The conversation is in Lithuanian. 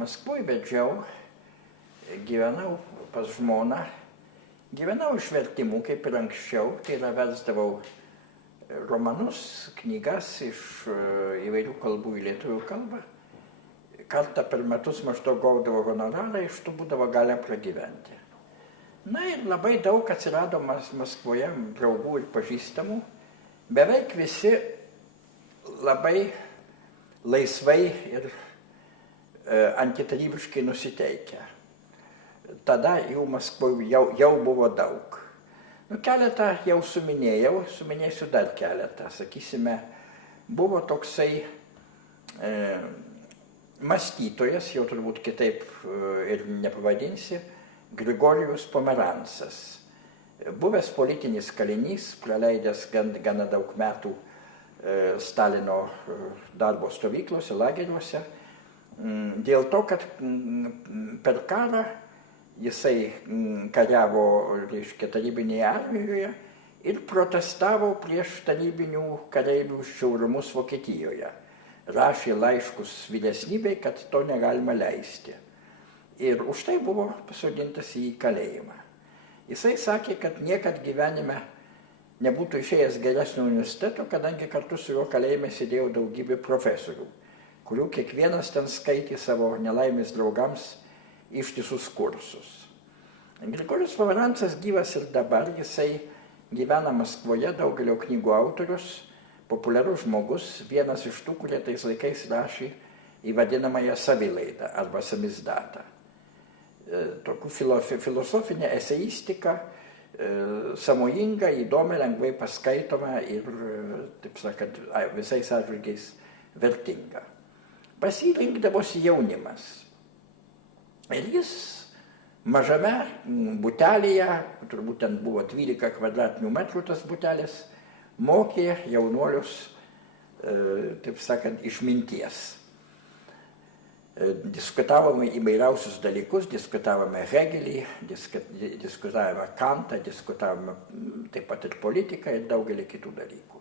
Maskvoj vedžiau, gyvenau pas žmoną, gyvenau iš vertimų kaip ir anksčiau, tai yra versdavau romanus, knygas iš įvairių kalbų į lietuvių kalbą. Kartą per metus maždaug gaudavo honorarą, iš tų būdavo galima pragyventi. Na ir labai daug atsirado Maskvoje draugų ir pažįstamų. Beveik visi labai laisvai ir antitarybiškai nusiteikę. Tada jų Maskvoje jau buvo daug. Keletą jau suminėsiu dar keletą. Sakysime, buvo toksai mąstytojas, jau turbūt kitaip ir nepavadinsi, Grigorijus Pomerancas. Buvęs politinis kalinys, praleidęs gana daug metų Stalino darbo stovyklose, lageriuose, dėl to, kad per karą jisai kariavo, reiškia, tarybinėje armijoje ir protestavo prieš tarybinių kareivių žiaurumus Vokietijoje. Rašė laiškus vyresnybei, kad to negalima leisti. Ir už tai buvo pasodintas į kalėjimą. Jisai sakė, kad niekad gyvenime nebūtų išėjęs geresnio universiteto, kadangi kartu su juo kalėjime sėdėjo daugybė profesorių, kurių kiekvienas ten skaitė savo nelaimės draugams ištisus kursus. Grigorijus Pomerancas gyvas ir dabar, jisai gyvena Maskvoje, daugelio knygų autorius, populiarus žmogus, vienas iš tų, kurie tais laikais rašė į vadinamąją savilaidą arba samizdatą. Tokių filosofinė eseistiką, sąmojinga, įdomi, lengvai paskaitoma ir, taip sakant, visais atžvilgiais vertinga. Pas jį rinkdavosi jaunimas. Ir jis mažame butelėje, turbūt ten buvo 12 kvadratinių metrų tas butelis, mokė jaunuolius, taip sakant, išminties. Diskutavome įvairiausius dalykus, diskutavome Hegelį, diskutavome Kantą, diskutavome taip pat ir politiką ir daugelį kitų dalykų.